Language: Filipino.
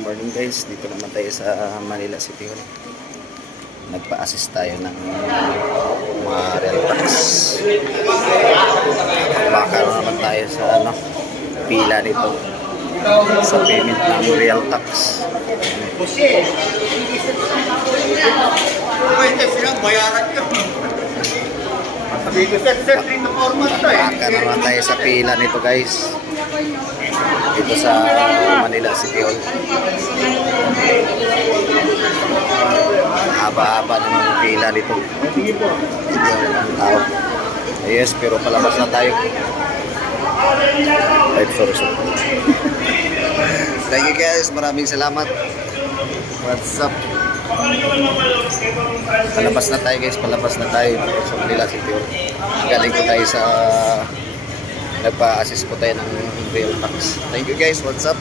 Morning guys, dito naman tayo sa Manila City Hall. Nagpa-assist tayo ng mga real tax. Nakakaroon naman tayo sa pila nito sa payment ng real tax. Nakakaroon naman tayo sa pila nito guys. Dito sa Manila City Hall. Haba-haba naman ang pila dito. Hindi ang tao. Yes, pero palabas na tayo. Right for us. Thank you guys. Maraming salamat. What's up? Palabas na tayo guys. Palabas na tayo sa Manila City Hall. Galing ko tayo sa nagpa-assist po tayo ng real tax. Thank you guys. What's up?